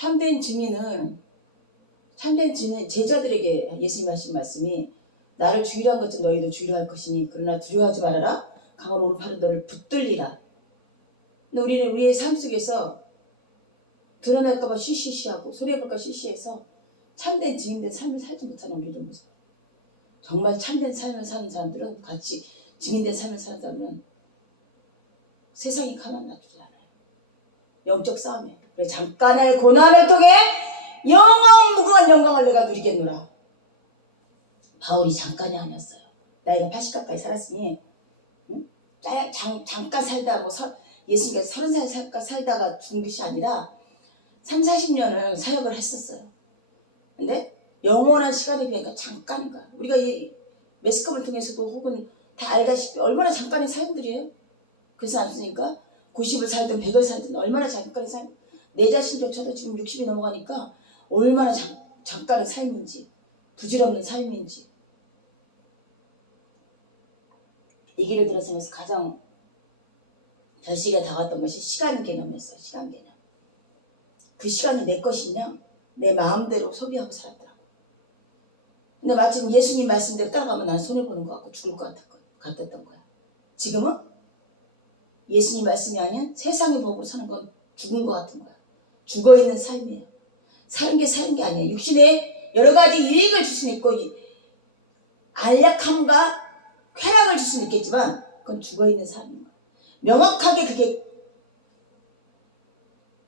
참된 증인은 제자들에게 예수님 하신 말씀이 나를 주의로 한 것처럼 너희도 주의로 할 것이니 그러나 두려워하지 말아라. 강한 오른팔은 너를 붙들리라. 근데 우리는 우리의 삶 속에서 드러날까봐 쉬쉬쉬하고 소리해볼까 쉬쉬해서 참된 증인된 삶을 살지 못하는 우리들 모습. 정말 참된 삶을 사는 사람들은 같이 증인된 삶을 사는 사람은 세상이 가만 놔두지 않아요. 영적 싸움이에요. 그래 잠깐의 고난을 통해 영원 무궁한 영광을 내가 누리겠노라. 바울이 잠깐이 아니었어요. 나이가 80 가까이 살았으니 잠깐 살다가 예수님께서 30살 살다가 죽은 것이 아니라 3, 40년을 사역을 했었어요. 근데 영원한 시간에 비하니까 잠깐인 거야. 우리가 이 매스컴을 통해서도 혹은 다 알다시피 얼마나 잠깐의 삶들이에요. 그래서 않습니까? 90을 살든 100을 살든 얼마나 잠깐의 삶. 내 자신조차도 지금 60이 넘어가니까 얼마나 잠깐의 삶인지, 부질없는 삶인지. 이 길을 들어서면서 가장 결실에 다가왔던 것이 시간 개념이었어요. 시간 개념. 그 시간이 내 것이냐? 내 마음대로 소비하고 살았더라고. 근데 마침 예수님 말씀대로 따라가면 난 손해보는 것 같고 죽을 것 같았던 거야. 지금은 예수님 말씀이 아닌 세상의 법으로 사는 건 죽은 것 같은 거야. 죽어있는 삶이에요. 사는 게 아니에요. 육신에 여러 가지 유익을 줄 수는 있고 안락함과 쾌락을 줄 수는 있겠지만 그건 죽어있는 삶인 거야. 명확하게 그게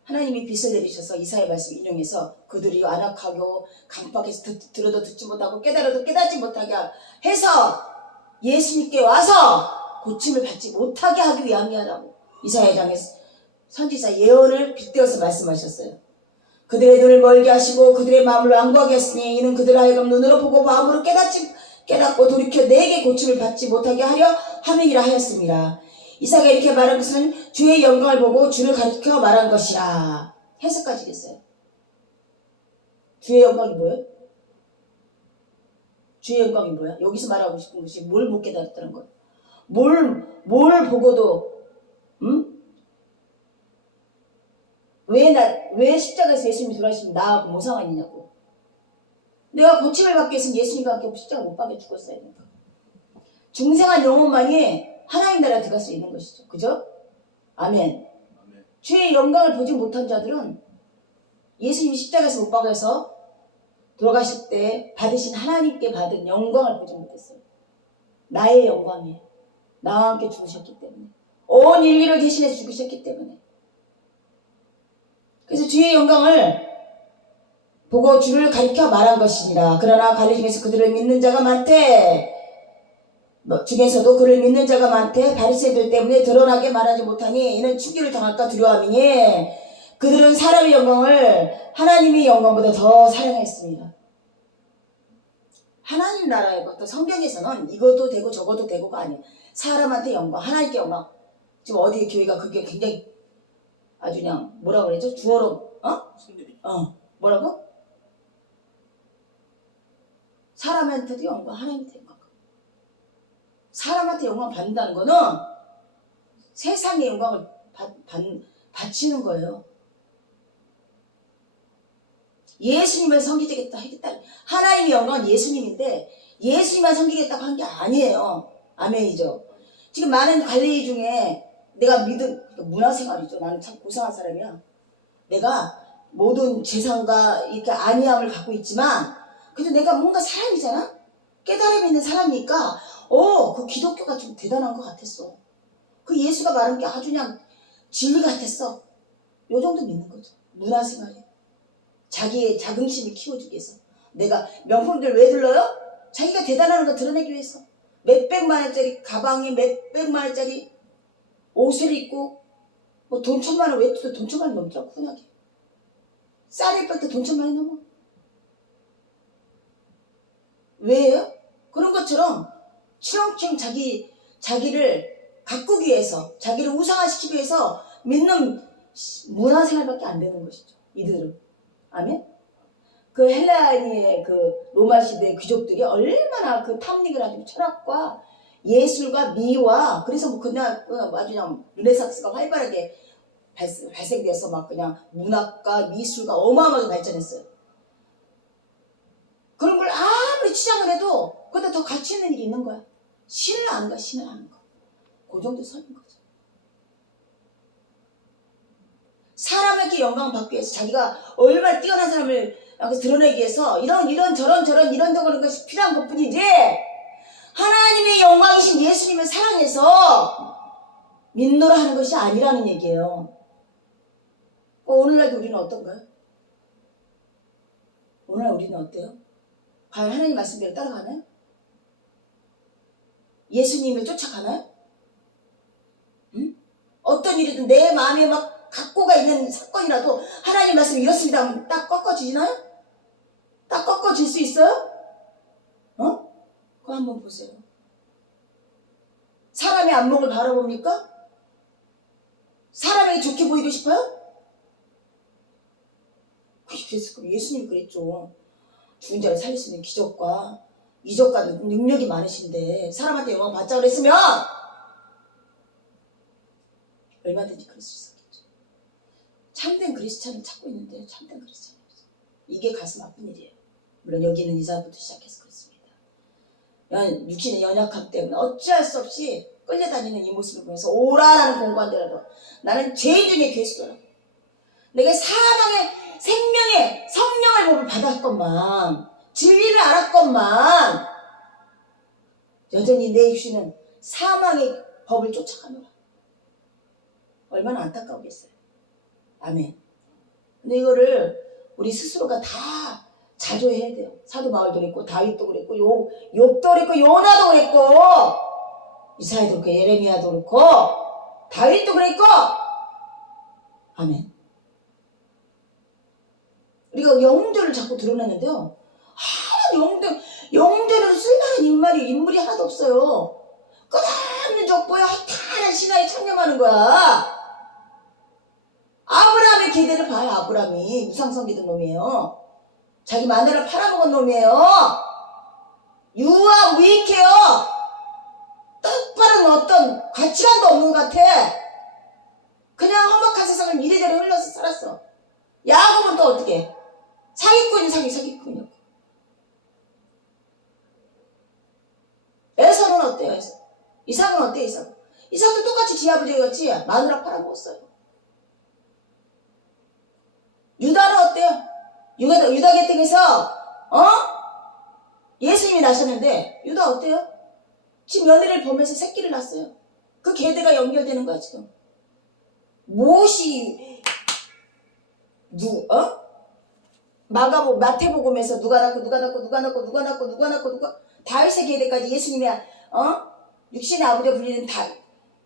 하나님이 빛을 내리셔서 이사야 말씀 인용해서 그들이 안악하고 강박해서 들어도 듣지 못하고 깨달아도 깨닫지 못하게 해서 예수님께 와서 고침을 받지 못하게 하기 위함이라고 이사야장에 선지자 예언을 빗대어서 말씀하셨어요. 그들의 눈을 멀게 하시고 그들의 마음을 완고하게 했으니 이는 그들 하여금 눈으로 보고 마음으로 깨닫고 돌이켜 내게 고침을 받지 못하게 하려 함이니라 하였습니다. 이사야가 이렇게 말한 것은 주의 영광을 보고 주를 가리켜 말한 것이라. 해석까지 됐어요. 주의 영광이 뭐예요? 주의 영광이 뭐야? 여기서 말하고 싶은 것이 뭘 못 깨달았다는 거예요. 뭘 보고도 왜 십자가에서 예수님이 돌아가시면 나하고 뭐 상관이냐고. 내가 고침을 받기 위해서는 예수님과 함께 십자가 못 박혀 죽었어야 되니까. 중생한 영혼만이 하나님 나라에 들어갈 수 있는 것이죠. 그죠? 아멘. 주의 영광을 보지 못한 자들은 예수님이 십자가에서 못 박여서 돌아가실 때 받으신 하나님께 받은 영광을 보지 못했어요. 나의 영광이에요. 나와 함께 죽으셨기 때문에. 온 인류를 대신해서 죽으셨기 때문에. 그래서 주의 영광을 보고 주를 가리켜 말한 것이니라. 그러나 갈리 중에서 그들을 믿는 자가 많대. 중에서도 그를 믿는 자가 많대. 바리새인들 때문에 드러나게 말하지 못하니 이는 충격을 당할까 두려워함이니 그들은 사람의 영광을 하나님의 영광보다 더 사랑했습니다. 하나님 나라의 것도 성경에서는 이것도 되고 저것도 되고가 아니에요. 사람한테 영광, 하나님께 영광. 지금 어디 교회가 그게 굉장히 아주 그냥 뭐라고 그러죠? 주어로 뭐라고? 사람한테도 영광, 하나님한테 영광. 사람한테 영광 받는다는 거는 세상의 영광을 바치는 거예요. 예수님을 섬기겠다 하겠다. 하나님의 영광은 예수님인데 예수님만 섬기겠다고 한 게 아니에요. 아멘이죠. 지금 많은 갈릴리 중에 내가 믿은 문화생활이죠. 나는 참 고상한 사람이야. 내가 모든 재산과 이렇게 안위함을 갖고 있지만 그래도 내가 뭔가 사람이잖아. 깨달음이 있는 사람이니까 그 기독교가 좀 대단한 것 같았어. 그 예수가 말한 게 아주 그냥 진리 같았어. 요 정도 믿는 거죠. 문화생활에. 자기의 자긍심을 키워주기 위해서. 내가 명품들 왜 들러요? 자기가 대단한 거 드러내기 위해서. 몇백만 원짜리 가방에 몇백만 원짜리 옷을 입고 뭐 돈 1,000만 원 외투도 돈 1,000만 원 넘더라고 흔하게. 쌀일백도 돈 1,000만 원 넘어. 왜요? 그런 것처럼 치렁치렁 자기를 가꾸기 위해서 자기를 우상화시키기 위해서 믿는 문화생활밖에 안 되는 것이죠. 이들은. 아멘? 그 헬라니의 그 로마 시대 귀족들이 얼마나 그 탐닉을 가지고 철학과 예술과 미와 그래서 뭐 그날 아주 그냥 르네상스가 활발하게 발생돼서 막 그냥 문학과 미술가 어마어마하게 발전했어요. 그런 걸 아무리 치장을 해도 그보다 더 가치 있는 일이 있는 거야. 신을 아는 거야, 신을 아는 거. 그 정도 선인 거죠. 사람에게 영광을 받기 위해서 자기가 얼마나 뛰어난 사람을 드러내기 위해서 이런 저런 이런 것이 필요한 것 뿐이지, 하나님의 영광이신 예수님을 사랑해서 믿노라 하는 것이 아니라는 얘기예요. 오늘날도 우리는 어떤가요? 오늘날 우리는 어때요? 과연 하나님 말씀대로 따라가나요? 예수님을 쫓아가나요? 응? 어떤 일이든 내 마음에 막 각고가 있는 사건이라도 하나님 말씀이 이렇습니다 하면 딱 꺾어지나요? 딱 꺾어질 수 있어요? 그거 한번 보세요. 사람의 안목을 바라봅니까? 사람에게 좋게 보이고 싶어요? 그래서 예수님 그랬죠. 죽은 자를 살릴 수 있는 기적과 이적과 능력이 많으신데 사람한테 영광 받자 그랬으면 얼마든지 그럴 수 있었겠죠. 참된 그리스찬을 찾고 있는데 참된 그리스찬이 없어요. 이게 가슴 아픈 일이에요. 물론 여기는 이사부터 시작해서 그렇습니다. 육신의 연약함 때문에 어찌할 수 없이 끌려다니는 이 모습을 보면서 오라라는 공부한데라도 나는 죄인 중에 괴수더라. 내가 사망의 생명의 성령의 법을 받았건만, 진리를 알았건만 여전히 내 육신은 사망의 법을 쫓아가노라. 얼마나 안타까우겠어요. 아멘. 근데 이거를 우리 스스로가 다 자조해야 돼요. 사도 바울도 그랬고, 다윗도 그랬고, 욥도 그랬고, 요나도 그랬고, 이사야도 그렇고, 예레미야도 그렇고, 다윗도 그랬고. 아멘. 우리가 영웅들을 자꾸 드러냈는데요, 영웅들을 쓸만한 인물이 하나도 없어요. 끝없는 족보에 허탄한 신화에 참여하는 거야. 아브라함의 계대를 봐요. 아브라함이 우상 섬기던 놈이에요. 자기 마누라를 팔아먹은 놈이에요. 유아 무익해요. 똑바른 어떤 가치관도 없는 것 같아. 그냥 험악한 세상을 이래저래 흘러서 살았어. 야곱은 또 어떻게 해? 사기꾼이 사기꾼이었고. 에서는 어때요? 에서? 이삭은 어때요? 이삭도 똑같이 지 아버지였지. 마누라 팔아먹었어요. 유다는 어때요? 유다 계통에서 예수님이 나셨는데 유다 어때요? 지금 며느리를 보면서 새끼를 낳았어요. 그 계대가 연결되는 거야 지금. 무엇이 마태복음에서 누가 낳고 다윗의 계대까지 예수님의 육신의 아버지가 불리는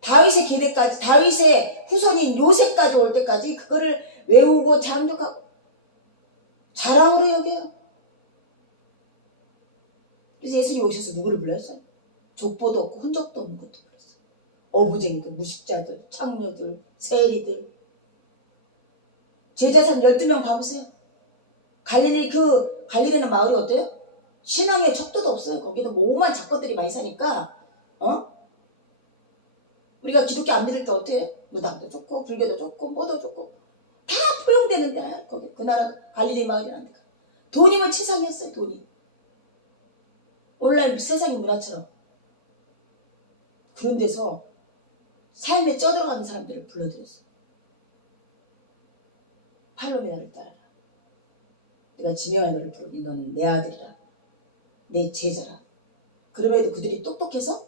다윗의 계대까지, 다윗의 후손인 요셉까지 올 때까지 그거를 외우고 잠독하고 자랑으로 여겨요. 그래서 예수님 오셔서 누구를 불렀어요? 족보도 없고 흔적도 없는 것도 불렀어요. 어부쟁이들, 무식자들, 창녀들, 세리들. 제자산 12명 봐보세요. 갈릴리는 마을이 어때요? 신앙의 척도도 없어요. 거기도 오만 작것들이 많이 사니까 우리가 기독교 안 믿을 때 어때요? 무당도 좋고 불교도 좋고 뭐도 좋고 다 포용되는데 거기 그 나라 갈릴리 마을이라는 데가 돈이면 치상이었어요. 돈이 오늘날 세상의 문화처럼 그런 데서 삶에 쪄들어가는 사람들을 불러들였어. 팔로미 나를 따라라. 내가 지명한 너를 부르니 너는 내 아들이라, 내 제자라. 그럼에도 그들이 똑똑해서,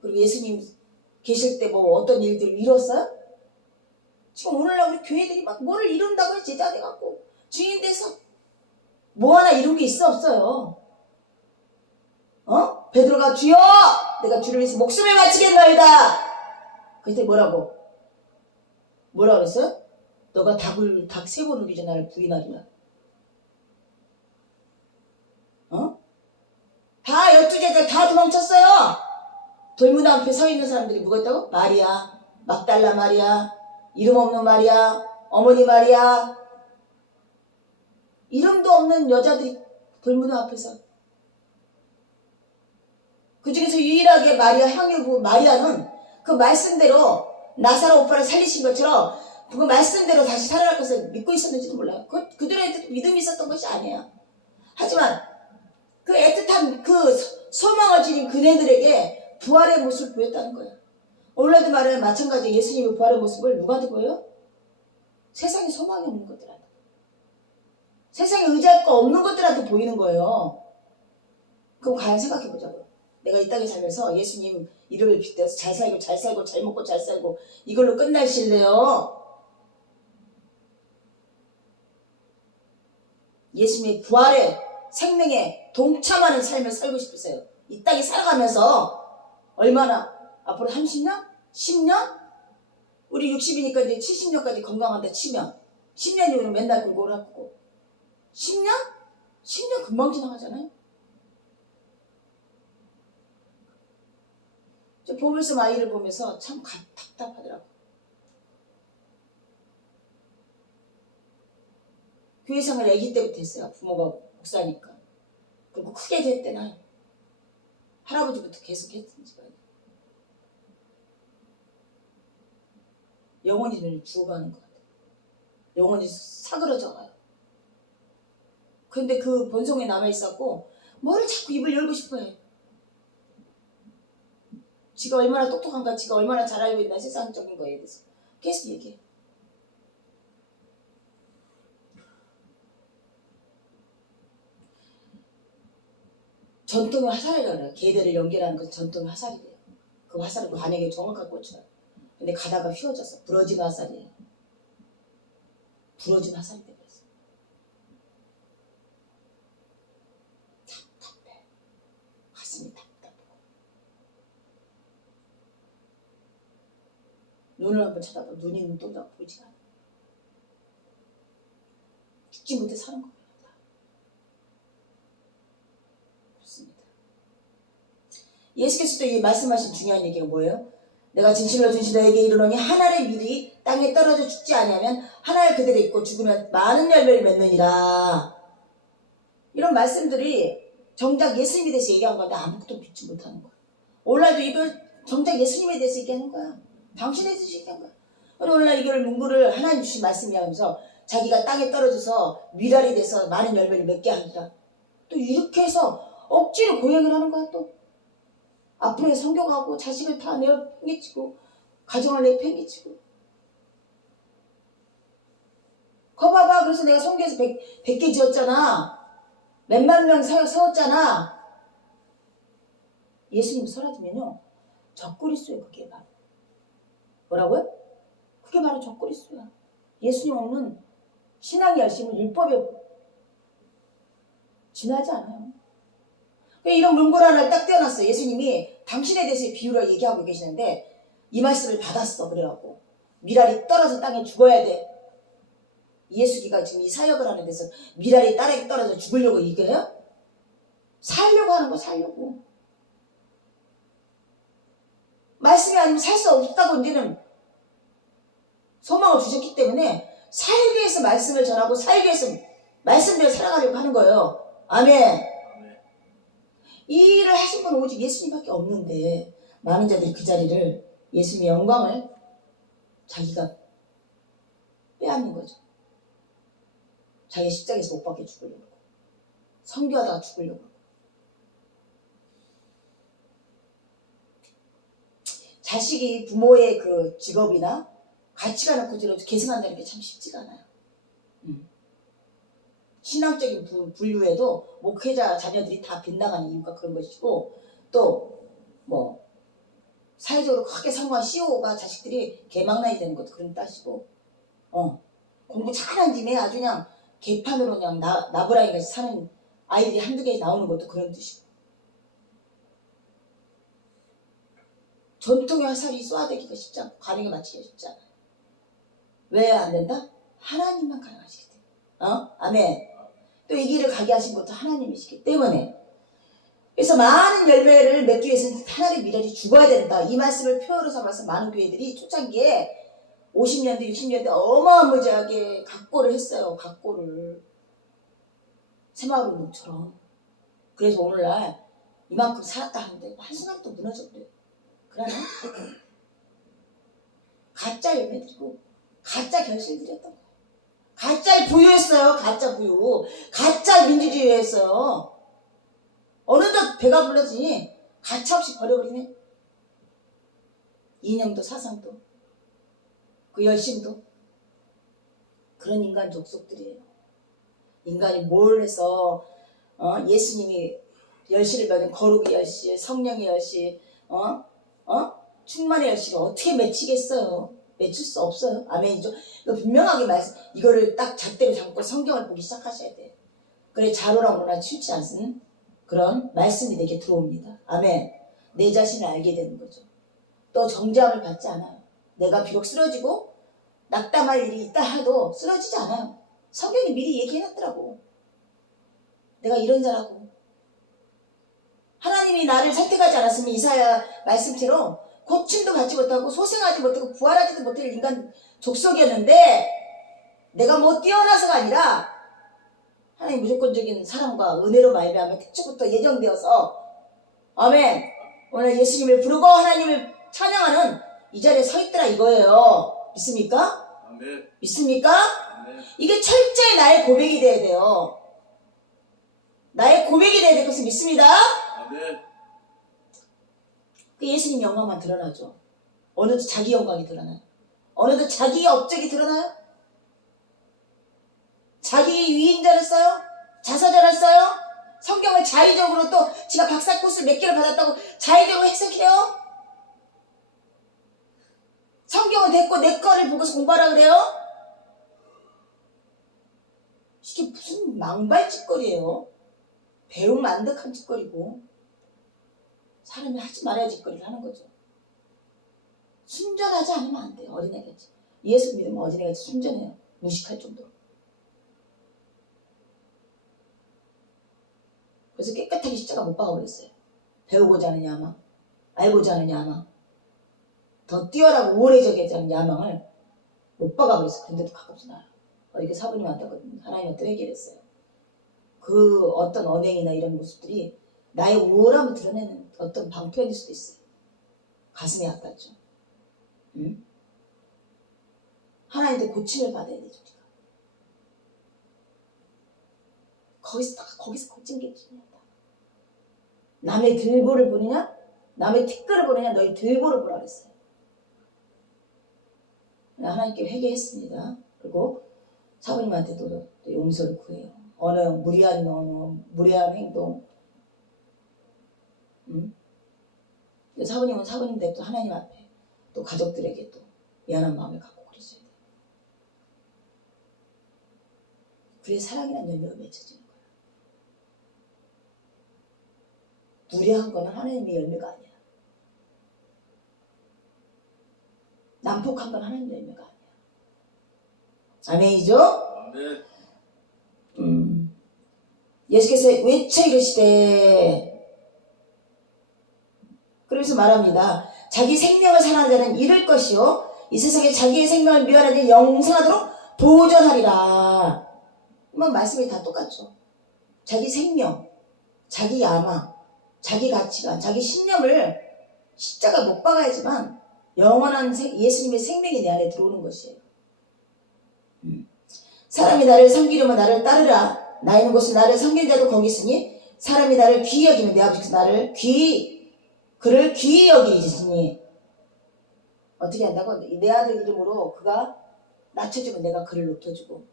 그리고 예수님 계실 때 뭐 어떤 일들을 이뤘어요? 지금 오늘날 우리 교회들이 막 뭐를 이룬다고 제자 돼갖고 주인 돼서 뭐 하나 이룬 게 있어 없어요? 베드로가 주여 내가 주를 위해서 목숨을 바치겠나이다. 그때 뭐라고 그랬어요? 너가 닭 3번 우기 전에 나를 부인하리라. 다 12제자 다 도망쳤어요. 돌문 앞에 서 있는 사람들이 누구였다고? 마리아, 막달라 마리아, 이름 없는 마리아, 어머니 마리아. 이름도 없는 여자들이 돌문 앞에서. 그 중에서 유일하게 마리아 향유부 마리아는 그 말씀대로 나사로 오빠를 살리신 것처럼 그 말씀대로 다시 살아갈 것을 믿고 있었는지도 몰라요. 그들한테도 믿음이 있었던 것이 아니에요. 하지만 그 애틋한 그 소망을 지닌 그네들에게 부활의 모습을 보였다는 거예요. 오늘날도 말하면 마찬가지 예수님의 부활의 모습을 누구한테 보여요? 세상에 소망이 없는 것들한테. 세상에 의지할 거 없는 것들한테 보이는 거예요. 그럼 과연 생각해보자고요. 내가 이 땅에 살면서 예수님 이름을 빗대서 잘 살고 잘 살고 잘 먹고 잘 살고 이걸로 끝나실래요? 예수님의 부활의 생명에 동참하는 삶을 살고 싶으세요? 이 땅에 살아가면서 얼마나 앞으로 30년? 10년? 우리 60이니까 이제 70년까지 건강한다 치면 10년 이후는 맨날 골골 아프고 10년? 10년 금방 지나가잖아요. 저 보면서 아이를 보면서 참 답답하더라고. 교회 생활 아기 때부터 했어요. 부모가 목사니까. 그리고 크게 됐대나 할아버지부터 계속 했든지 영혼이 늘 죽어가는 것 같아요. 영혼이 사그러져 가요. 근데 그 본성에 남아있었고 뭐를 자꾸 입을 열고 싶어해. 지가 얼마나 똑똑한가, 지가 얼마나 잘 알고 있나 세상적인 거에 대해서 계속 얘기해. 전통의 화살이라고 그래요. 계대를 연결하는 건 전통의 화살이래요. 그 화살은 관에게 정확하게 꽂혀요. 근데 가다가 휘어져서 부러진 화살이에요. 부러진 화살이 되버렸어. 답답해. 가슴이 답답하고. 눈을 한번 쳐다봐. 눈이 눈동자가 보이지가 않아. 죽지 못해 사는 거예요. 그렇습니다. 예수께서도 이 말씀하신 중요한 얘기가 뭐예요? 내가 진실로 너에게 이르노니 하나의 밀이 땅에 떨어져 죽지 아니하면 하나의 그대로 있고 죽으면 많은 열매를 맺느니라. 이런 말씀들이 정작 예수님에 대해서 얘기한 건데 아무것도 믿지 못하는 거야. 오늘날도 이걸 정작 예수님에 대해서 얘기하는 거야. 당신에 대해서 얘기한 거야. 오늘날 이걸 문구를 하나님 주신 말씀이 하면서 자기가 땅에 떨어져서 미랄이 돼서 많은 열매를 맺게 하리라. 또 이렇게 해서 억지로 고행을 하는 거야. 또 앞으로 성경하고 자식을 다 내팽개치고 가정을 내팽개치고. 거 봐봐. 그래서 내가 성경에서 100개 지었잖아. 몇만 명 세웠잖아. 예수님 사라지면요 적그리스도예요. 그게 바로 뭐라고요? 그게 바로 적그리스도야. 예수님 없는 신앙의 열심은 율법에 지나지 않아요. 이런 문구를 하나 딱 떼어놨어요. 예수님이 당신에 대해서 비유를 얘기하고 계시는데 이 말씀을 받았어. 그래갖고 미랄이 떨어져 땅에 죽어야 돼. 예수기가 지금 이 사역을 하는 데서 미랄이 땅에 떨어져 죽으려고 얘기해요? 살려고 하는 거. 살려고. 말씀이 아니면 살 수 없다고 이제는 소망을 주셨기 때문에 살기 위해서 말씀을 전하고 살기 위해서 말씀대로 살아가려고 하는 거예요. 아멘. 이 일을 하신 분은 오직 예수님밖에 없는데 많은 자들이 그 자리를 예수님의 영광을 자기가 빼앗는 거죠. 자기 십자가에서 못 박혀 죽으려고 하고 선교하다가 죽으려고 하고. 자식이 부모의 그 직업이나 가치관을 그대로 계승한다는 게 참 쉽지가 않아요. 신앙적인 분류에도 목회자 자녀들이 다 빗나가는 이유가 그런 것이고 또 뭐 사회적으로 크게 성공한 CEO가 자식들이 개망나이 되는 것도 그런 뜻이고 공부 잘한 집에 아주 그냥 개판으로 그냥 나부라이같이 사는 아이들이 한두 개 나오는 것도 그런 뜻이고 전통의 화살이 쏘아대기가 쉽지 않고 가능에 맞추기가 쉽지 않아요. 왜 안 된다? 하나님만 가능하시기 때문에. 아멘. 또 이 길을 가게 하신 것도 하나님이시기 때문에. 그래서 많은 열매를 맺기 위해서는 하나의 미랄이 죽어야 된다. 이 말씀을 표어로 삼아서 많은 교회들이 초창기에 50년대 60년대 어마어마하게 각고를 했어요. 각고를. 새마을운동처럼. 그래서 오늘날 이만큼 살았다 하는데 한순간에 또 무너져 버려요. 그러나 가짜 열매들이고 가짜 결실들이었던 거예요. 가짜 부유했어요. 가짜 부유. 가짜 민주주의였어요. 어느덧 배가 불러지니 가차없이 버려버리네. 이념도 사상도 그 열심도. 그런 인간 족속들이에요. 인간이 뭘 해서 예수님이 열시를 받은 거룩의 열시, 성령의 열시, 충만의 열시를 어떻게 맺히겠어요? 맺힐 수 없어요. 아멘이죠. 분명하게 말씀, 이거를 딱 잣대로 잡고 성경을 보기 시작하셔야 돼요. 그래 자로랑 오로나 치우치 않는 그런 말씀이 내게 들어옵니다. 아멘. 내 자신을 알게 되는 거죠. 또 정죄함을 받지 않아요. 내가 비록 쓰러지고 낙담할 일이 있다 해도 쓰러지지 않아요. 성경이 미리 얘기해놨더라고. 내가 이런 자라고. 하나님이 나를 선택하지 않았으면 이사야 말씀처럼 고침도 받지 못하고 소생하지 못하고 부활하지도 못할 인간 족속이었는데 내가 뭐 뛰어나서가 아니라 하나님 무조건적인 사랑과 은혜로 말미암아 태초부터 예정되어서 아멘. 오늘 예수님을 부르고 하나님을 찬양하는 이 자리에 서 있더라 이거예요. 믿습니까? 아멘. 믿습니까? 아멘. 이게 철저히 나의 고백이 돼야 돼요. 나의 고백이 돼야 될 것을 믿습니다. 아멘. 그 예수님 영광만 드러나죠. 어느덧 자기 영광이 드러나요. 어느덧 자기의 업적이 드러나요. 자기 위인자를 써요. 자서전을 써요. 성경을 자의적으로 또 지가 박사 코스를 몇 개를 받았다고 자의적으로 해석해요. 성경은 됐고 내 거를 보고서 공부하라 그래요. 이게 무슨 망발 짓거리예요. 배움 만득한 짓거리고 사람이 하지 말아야 짓거리를 하는 거죠. 순전하지 않으면 안 돼요. 어린애같이. 예수 믿으면 어린애같이 순전해요. 무식할 정도로. 그래서 깨끗하게 십자가 못 박아버렸어요. 배우고자 하는 야망, 알고자 하는 야망, 더 뛰어나고 우월해져야지 하는 야망을 못 박아버렸어요. 근데도 가끔씩 나요. 이렇게 사부님한테 하나님한테 회개했어요. 그 어떤 언행이나 이런 모습들이 나의 우월함을 드러내는 어떤 방편일 수도 있어요. 가슴이 아팠죠. 응? 하나님한테 고침을 받아야 되죠. 우리가. 거기서 고친 게 중요하다. 남의 들보를 보느냐? 남의 티끌을 보느냐? 너희 들보를 보라 그랬어요. 하나님께 회개했습니다. 그리고 사부님한테도 또 용서를 구해요. 무리한 언어, 무례한 행동. 사부님은 사부님대로 또 하나님 앞에 또 가족들에게 또 미안한 마음을 갖고 그러셔야 돼요. 그래야 사랑이라는 열매가 맺혀지는 거예요. 무례한 거는 하나님의 열매가 아니야. 난폭한 건 하나님의 열매가 아니야. 아멘이죠? 아멘. 예수께서 외쳐 이르시되 그러면서 말합니다. 자기 생명을 사랑하는 자는 잃을 것이요 이 세상에 자기의 생명을 미워하는 자는 영생하도록 도전하리라. 말씀이 다 똑같죠. 자기 생명, 자기 야망, 자기 가치관, 자기 신념을 십자가 못 박아야지만 영원한 예수님의 생명이 내 안에 들어오는 것이에요. 사람이 나를 섬기려면 나를 따르라. 나 있는 곳에 나를 섬기는 자도 거기 있으니 사람이 나를 귀히 여기면 내 아버지께서 그를 귀히 여기시니 어떻게 한다고? 내 아들 이름으로 그가 낮춰주면 내가 그를 높여주고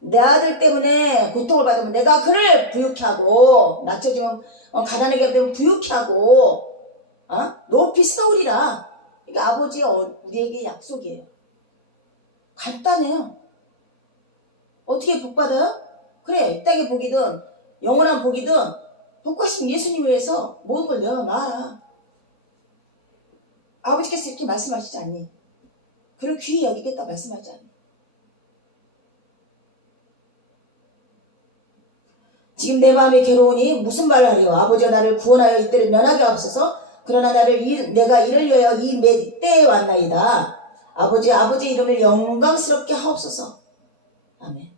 내 아들 때문에 고통을 받으면 내가 그를 부유케 하고 낮춰주면 가난하게 되면 부유케 하고 높이 세우리라. 이게 아버지의 우리에게 약속이에요. 간단해요. 어떻게 복받아요? 그래, 이 땅의 복이든 영원한 복이든 복하신 예수님을 위해서 모든 걸 내어놔라. 아버지께서 이렇게 말씀하시지 않니? 그를 귀히 여기겠다 말씀하지 않니? 지금 내 마음이 괴로우니 무슨 말을 하리요? 아버지가 나를 구원하여 이때를 면하게 하옵소서. 그러나 내가 이를 위하여 이 때에 왔나이다. 아버지 이름을 영광스럽게 하옵소서. 아멘.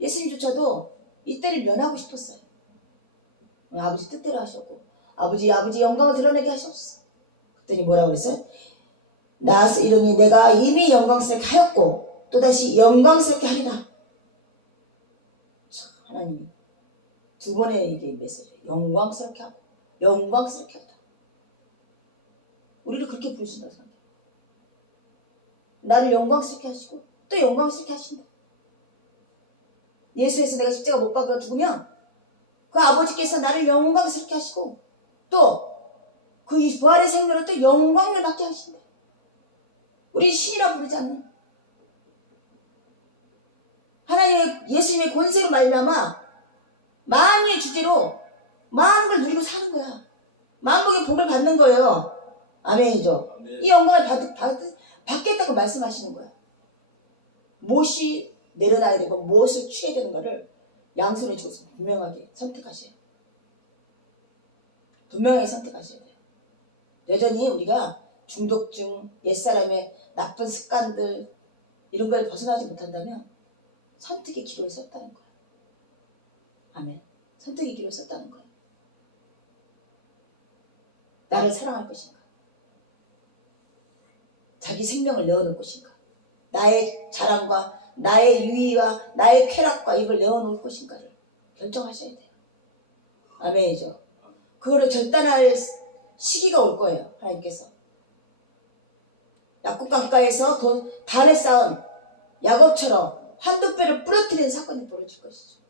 예수님조차도 이때를 면하고 싶었어요. 아버지 뜻대로 하셨고 아버지 영광을 드러내게 하셨어. 그랬더니 뭐라고 그랬어요? 나와서 이르니 내가 이미 영광스럽게 하였고 또다시 영광스럽게 하리라. 하나님이 두 번의 이게 메시지. 영광스럽게 하고 영광스럽게 하다. 우리를 그렇게 부르신다고 생각해요. 나를 영광스럽게 하시고 또 영광스럽게 하신다. 예수에서 내가 십자가 못 박아 죽으면 그 아버지께서 나를 영광스럽게 하시고 또 그 부활의 생명으로 또 영광을 받게 하신다. 우리 신이라 부르지 않는 하나님의 예수님의 권세로 말미암아 만유의 주제로 많은 걸 누리고 사는 거야. 만복의 복을 받는 거예요. 아멘이죠. 이 영광을 받겠다고 말씀하시는 거야. 무엇이 내려놔야 되고 무엇을 취해야 되는 거를 양손에 쥐고서 분명하게 선택하셔야 돼요. 분명하게 선택하셔야 돼요. 여전히 우리가 중독증, 옛사람의 나쁜 습관들 이런 걸 벗어나지 못한다면 선택의 기로에 섰다는 거예요. 아멘. 선택의 기로에 섰다는 거예요. 나를 사랑할 것인가? 자기 생명을 내어놓을 것인가? 나의 자랑과 나의 유의와 나의 쾌락과 이걸 내어놓을 것인가를 결정하셔야 돼요. 아멘이죠. 그거를 결단할 시기가 올 거예요. 하나님께서. 약국 강가에서 단에 쌓은 야곱처럼 한두 뼈를 부러뜨리는 사건이 벌어질 것이죠.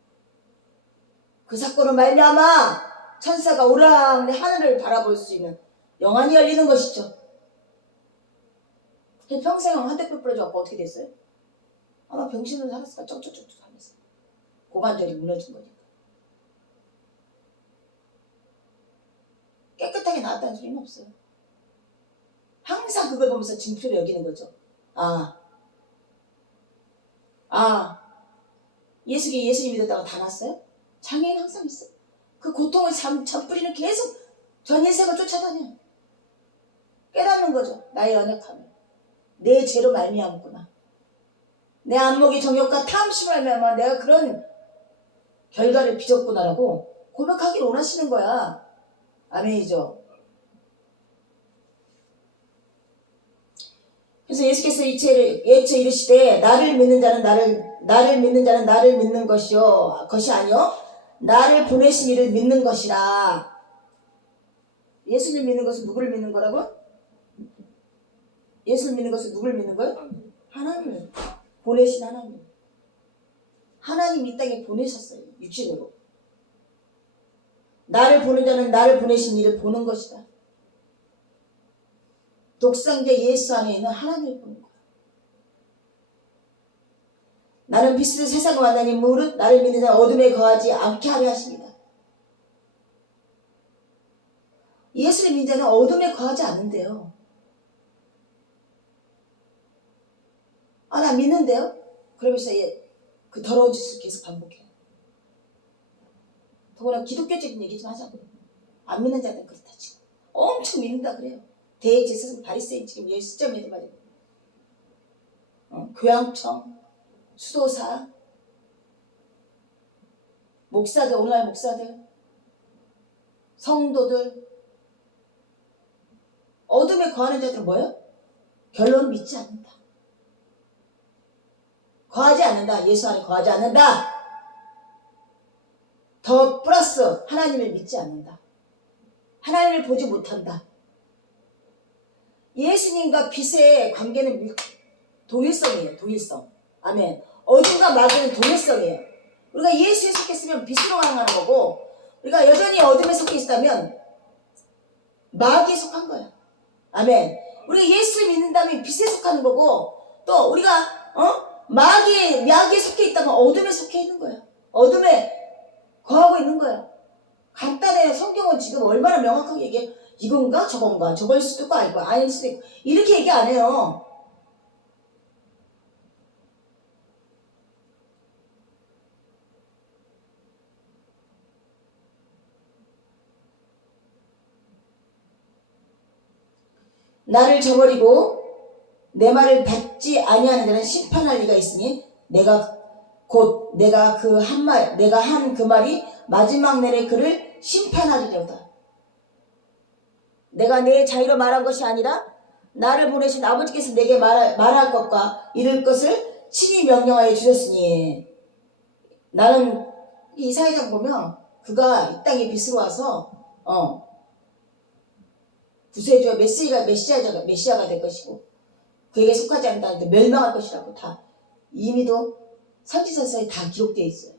그 사건을 말미암아 천사가 오랑내 하늘을 바라볼 수 있는 영안이 열리는 것이죠. 평생 한두 뼈 부러져갖고 어떻게 됐어요? 아마 병신으로 살았을까? 쩍쩍쩍쩍 하면서 고관절이 무너진 거니까. 깨끗하게 나왔다는 소리는 없어요. 항상 그걸 보면서 징표를 여기는 거죠. 예수님 믿었다가 다 났어요? 장애는 항상 있어요. 그 고통을 잠뿌리는 계속 전 인생을 쫓아다녀. 깨닫는 거죠. 나의 연약함을. 내 죄로 말미암았구나. 내 안목의 정욕과 탐심을 말미암아 내가 그런 결과를 빚었구나라고 고백하기를 원하시는 거야. 아멘이죠. 그래서 예수께서 예쳐 이르시되 나를 믿는 자는 나를 믿는 것이 아니요 나를 보내신 이를 믿는 것이라. 예수를 믿는 것은 누구를 믿는 거라고? 예수를 믿는 것은 누구를 믿는 거예요? 하나님을. 보내신 하나님. 하나님 이 땅에 보내셨어요. 육신으로. 나를 보는 자는 나를 보내신 이를 보는 것이다. 독생자 예수 안에 있는 하나님을 보는 거야. 나는 빛으로 세상을 왔나니 무릇 나를 믿는 자는 어둠에 거하지 않게 하려 하십니다. 예수를 믿는 자는 어둠에 거하지 않는데요. 나 믿는데요? 그러면서 그 더러운 짓을 계속 반복해요. 더구나 기독교적인 얘기 좀 하자고요. 안 믿는 자들은 그렇다 치고 엄청 믿는다 그래요. 대제사장 바리새인 지금 10점에도 말이에요. 교양청, 수도사, 목사들, 오늘날 목사들, 성도들, 어둠에 거하는 자들은 뭐예요? 결론은 믿지 않는다. 거하지 않는다. 예수 안에 거하지 않는다. 더 플러스 하나님을 믿지 않는다. 하나님을 보지 못한다. 예수님과 빛의 관계는 동일성이에요. 동일성. 아멘. 어둠과 마귀는 동일성이에요. 우리가 예수에 속했으면 빛으로 가는 거고 우리가 여전히 어둠에 속해 있다면 마귀에 속한 거야. 아멘. 우리가 예수를 믿는다면 빛에 속하는 거고 또 우리가 마귀에 속해 있다면 어둠에 속해 있는 거야. 어둠에 거하고 있는 거야. 간단해요. 성경은 지금 얼마나 명확하게 얘기해. 이건가 저건가 저걸 수도 있고 아닐 수도 있고 이렇게 얘기 안 해요. 나를 저버리고 내 말을 받지 아니하는 자는 심판할 리가 있으니 내가 한 그 말이 마지막 날에 그를 심판하리로다. 내가 내 자유로 말한 것이 아니라 나를 보내신 아버지께서 내게 말할 것과 이룰 것을 친히 명령하여 주셨으니. 나는 이사야장 보면 그가 이 땅에 빛으로 와서 구세주와 메시아가 될 것이고 그에게 속하지 않는 자한테 멸망할 것이라고 다 이미도 선지서서에 다 기록되어 있어요.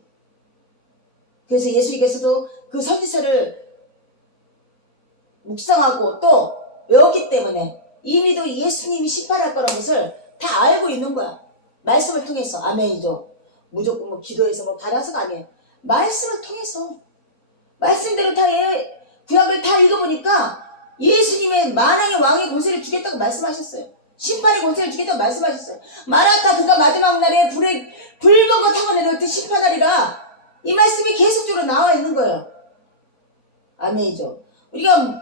그래서 예수님께서도 그 선지서를 묵상하고 또 외웠기 때문에 이미도 예수님이 심판할 거라는 것을 다 알고 있는 거야. 말씀을 통해서. 아멘이죠. 무조건 뭐 기도해서 뭐 받아서가 아니에요. 말씀을 통해서. 말씀대로 다 구약을 다 읽어보니까 예수님의 만왕의 왕의 권세를 주겠다고 말씀하셨어요. 심판의 권세를 주겠다고 말씀하셨어요. 마라카 그가 마지막 날에 불보고 타고 내려올 심판하리라. 이 말씀이 계속적으로 나와 있는 거예요. 아멘이죠. 우리가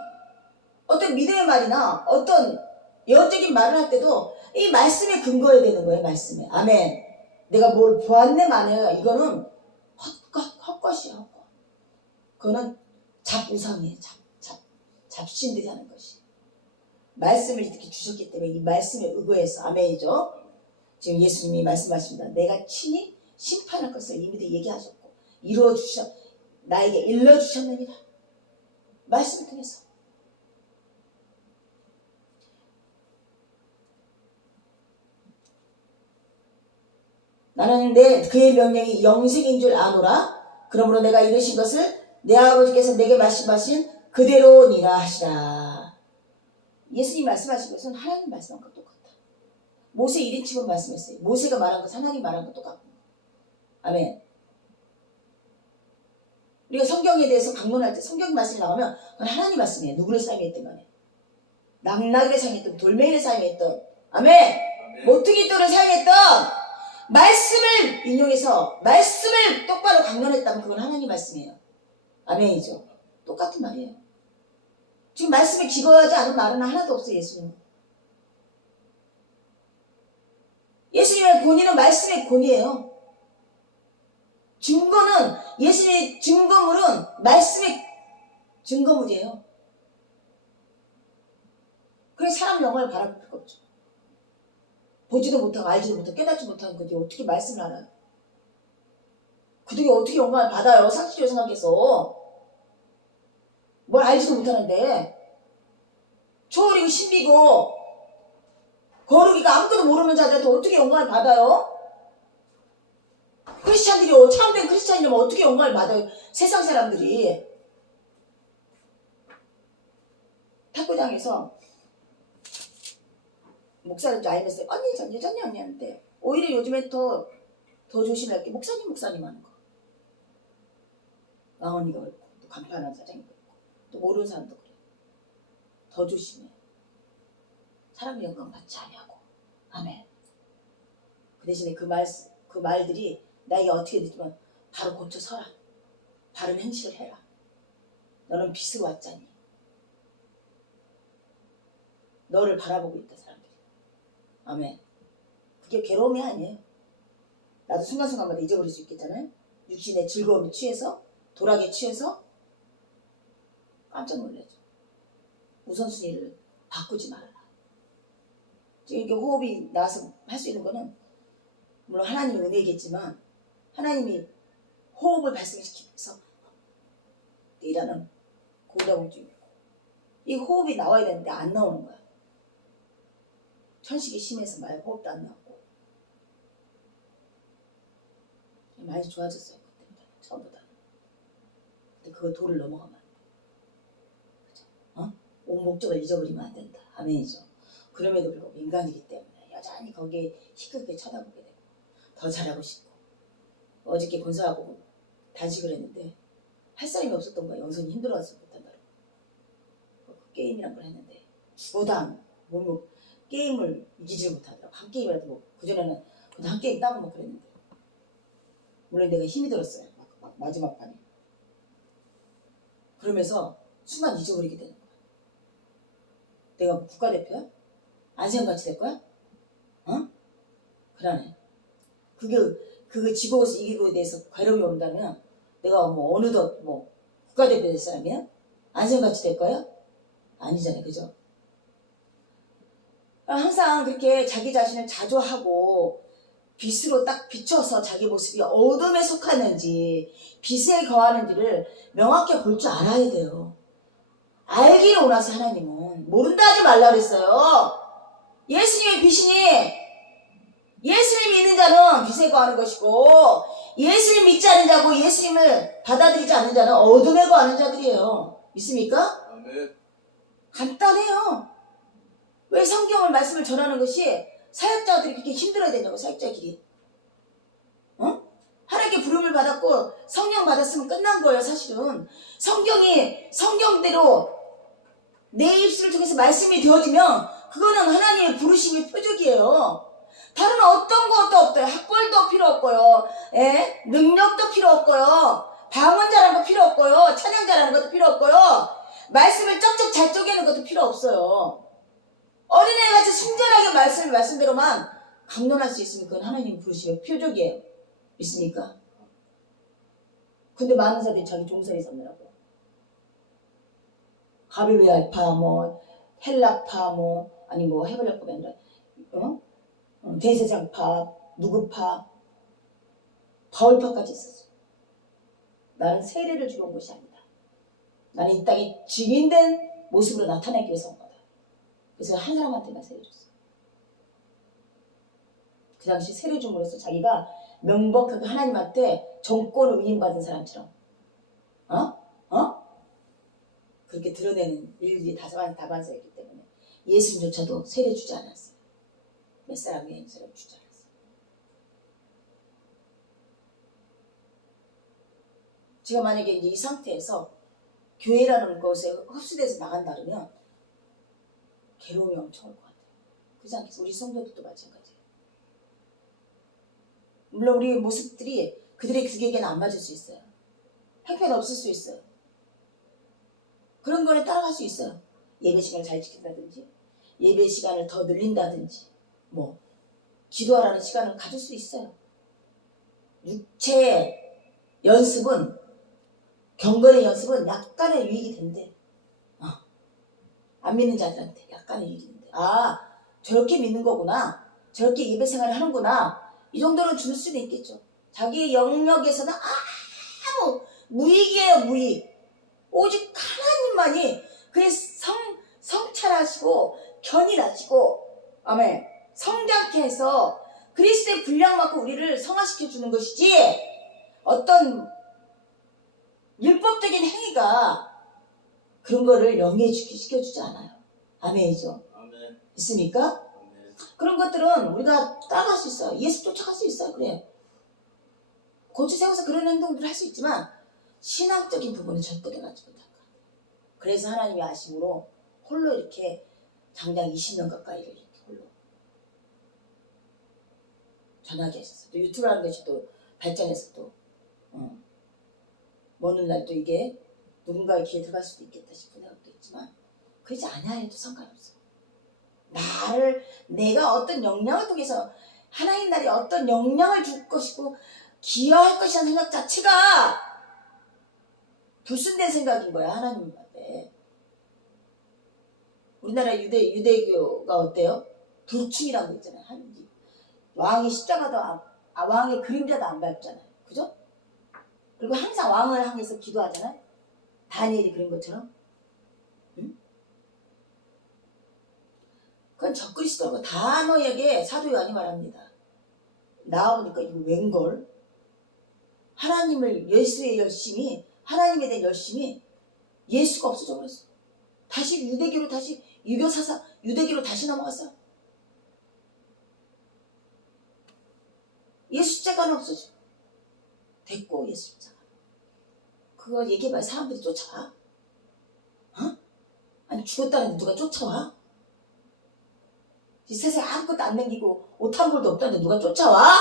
어떤 믿음의 말이나 어떤 영적인 말을 할 때도 이 말씀에 근거해야 되는 거예요. 말씀에. 아멘. 내가 뭘 보았네 마네 이거는 헛것이야. 헛것. 그거는 잡우상이에요. 잡신들이 하는 것이. 말씀을 이렇게 주셨기 때문에 이 말씀에 의거해서. 아멘이죠. 지금 예수님이 말씀하십니다. 내가 친히 심판할 것을 이미도 얘기하셨고 나에게 일러주셨느니라. 말씀을 통해서. 나는 그의 명령이 영생인 줄 아노라. 그러므로 내가 이르신 것을 내 아버지께서 내게 말씀하신 그대로니라 하시라. 예수님 말씀하신 것은 하나님 말씀한 것 똑같아. 모세 1인칭으로 말씀했어요. 모세가 말한 것 하나님 말한 것 똑같고. 아멘. 우리가 성경에 대해서 강론할 때 성경 말씀이 나오면 그건 하나님 말씀이에요. 누구를 사용했든 간에. 낙낙을 사용했든 돌멩이를 사용했든 아멘. 모퉁이 돌을 사용했든 말씀을 인용해서 말씀을 똑바로 강론했다면 그건 하나님 말씀이에요. 아멘이죠. 똑같은 말이에요. 지금 말씀에 기거하지 않은 말은 하나도 없어요. 예수님은. 예수님의 권위는 말씀의 권위예요. 증거는 예수님의 증거물은 말씀의 증거물이에요. 그래서 사람 영광을 바라볼 필요가 없죠. 보지도 못하고 알지도 못하고 깨닫지 못하는 그들이 어떻게 말씀을 알아요? 그들이 어떻게 영광을 받아요? 상식적으로 생각해서. 뭘 알지도 못하는데 초월이고 신비고 거룩이가 아무것도 모르는 자들한테 어떻게 영광을 받아요? 크리스찬들이 참된 크리스찬이라면 어떻게 영광을 받아요? 세상 사람들이. 탁구장에서 목사를 좀 알면서 언니 전 여전히 언니한테 오히려 요즘에 더 조심할 게 목사님 하는 거. 왕언니가 그렇고 또 간판하는 사장이 그렇고 또 모르는 사람도 그래. 더 조심해. 사람의 영광 받지 아니하고. 아멘. 그 대신에 그 말들이 나에게 어떻게 느끼면 바로 고쳐 서라. 바른 행실을 해라. 너는 빛으로 왔잖니. 너를 바라보고 있다 사람들이. 아멘. 그게 괴로움이 아니에요. 나도 순간순간마다 잊어버릴 수 있겠잖아요. 육신의 즐거움에 취해서 도락에 취해서 깜짝 놀라죠. 우선순위를 바꾸지 말아라. 지금 이렇게 호흡이 나와서 할 수 있는 거는 물론 하나님의 은혜겠지만 하나님이 호흡을 발생시키면서 일하는 고다공증이고 이 호흡이 나와야 되는데 안 나오는 거야. 천식이 심해서 말 호흡도 안 나오고 많이 좋아졌어요. 그때부터 처음보다는. 근데 그거 도를 넘어가면 안 돼. 그죠? 온 목적을 잊어버리면 안 된다. 아멘이죠. 그럼에도 불구하고 인간이기 때문에 여전히 거기에 희끄럽게 쳐다보게 되고 더 잘하고 싶고 어저께 권사하고 단식을 했는데 할 사람이 없었던 거야. 영선이 힘들어서 못한다고. 게임이란 걸 했는데 죽어도 게임을 이기지 못하더라고. 한 게임이라도 뭐 그전에는 그냥 한 게임 따고 막 그랬는데 물론 내가 힘이 들었어요. 막 마지막 판에. 그러면서 순간 잊어버리게 되는 거야. 내가 뭐 국가대표야? 안생같이 될 거야? 그러네. 그게 지고 이기고에 대해서 괴로움이 온다면 내가 뭐 어느덧 뭐 국가대표 될 사람이야? 안생같이 될 거야? 아니잖아요. 그죠? 항상 그렇게 자기 자신을 자조하고 빛으로 딱 비춰서 자기 모습이 어둠에 속하는지 빛에 거하는지를 명확히 볼 줄 알아야 돼요. 알기를 원하세요. 하나님은 모른다 하지 말라 그랬어요. 예수님의 빛이니 예수님 믿는 자는 빛에 거하는 것이고, 예수님 믿지 않는 자고 예수님을 받아들이지 않는 자는 어둠에 거하는 자들이에요. 믿습니까? 아멘. 간단해요. 왜 성경을 말씀을 전하는 것이 사역자들이 그렇게 힘들어야 되냐고. 사역자 길이 하나님께 부름을 받았고 성령 받았으면 끝난 거예요. 사실은 성경이 성경대로 내 입술을 통해서 말씀이 되어지면 그거는 하나님의 부르심의 표적이에요. 다른 어떤 것도 없어요. 학벌도 필요 없고요. 능력도 필요 없고요. 방언 잘하는 거 필요 없고요. 찬양 잘하는 것도 필요 없고요. 말씀을 쩍쩍 잘 쪼개는 것도 필요 없어요. 어린애같이 순전하게 말씀대로만 강론할 수 있으면 그건 하나님 부르심의 표적이에요. 믿습니까? 근데 많은 사람들이 자기 종살이 삼느라고 가빌레알파 헬라파 아니 헤블라파가 아니라 대세장파 누구파 바울파까지 있었어. 나는 세례를 주러 온 것이 아니다. 나는 이 땅에 증인된 모습으로 나타나기 위해서 온 거다. 그래서 한 사람한테만 세례 줬어. 그 당시 세례 줌으로써 자기가 명백하게 하나님한테 정권을 위임받은 사람처럼 그렇게 드러내는 일일이 다반사였기 때문에 예수님조차도 세례 주지 않았어요. 몇 사람 외에 세례 주지 않았어요. 제가 만약에 이제 이 상태에서 교회라는 것에 흡수돼서 나간다 그러면 괴로움이 엄청 올 것 같아요. 그렇지 않겠어요? 우리 성도들도 마찬가지예요. 물론 우리 모습들이 그들의 규격에는 안 맞을 수 있어요. 형편없을 수 있어요. 그런 거에 따라갈 수 있어요. 예배 시간을 잘 지킨다든지 예배 시간을 더 늘린다든지 기도하라는 시간을 가질 수 있어요. 육체의 연습은 경건의 연습은 약간의 유익이 된대. 안 믿는 자들한테 약간의 유익이 된대. 저렇게 믿는 거구나. 저렇게 예배 생활을 하는구나. 이 정도는 줄 수는 있겠죠. 자기 영역에서는 아무 무익이에요. 무익. 오직 하나님만이 그의 성찰하시고 견인하시고 아멘 성장케 해서 그리스도의 분량만큼 우리를 성화시켜 주는 것이지 어떤 율법적인 행위가 그런 거를 영예시켜주지 않아요. 아멘이죠. 아멘. 있습니까? 아멘. 그런 것들은 우리가 따라갈 수 있어요. 예수 쫓아갈 수 있어요. 그래. 고치 세워서 그런 행동들을 할 수 있지만 신앙적인 부분은 절대로 가지 못할 거예요. 그래서 하나님이 아심으로 홀로 이렇게 장장 20년 가까이를 이렇게 홀로 전하게 하셨어요. 또 유튜브라는 것이 또 발전해서 또 어느 날 또 이게 누군가의 귀에 들어갈 수도 있겠다 싶은 생각도 있지만 그러지 않아야 해도 상관없어. 내가 어떤 영향을 통해서 하나님 나라에 어떤 영향을 줄 것이고 기여할 것이라는 생각 자체가 불순된 생각인 거야. 하나님 앞에. 우리나라 유대교가 어때요? 불충이라는 거 있잖아요. 왕이 십자가도 왕의 그림자도 안 밟잖아요. 그죠? 그리고 항상 왕을 향해서 기도하잖아요. 다니엘이 그런 것처럼. 응? 그건 적그리스도라고 단호하게 사도 요한이 말합니다. 나와보니까 이거 웬걸? 하나님을 예수의 열심이 하나님에 대한 열심이 예수가 없어져 버렸어. 다시 유대교로 다시 유대교로 다시 넘어갔어. 예수 십자가는 없어져. 됐고 예수 십자가. 그거 얘기해봐야 사람들이 쫓아와? 아니 죽었다는데 누가 쫓아와? 이 세상에 아무것도 안 남기고 옷 한 벌도 없다는데 누가 쫓아와?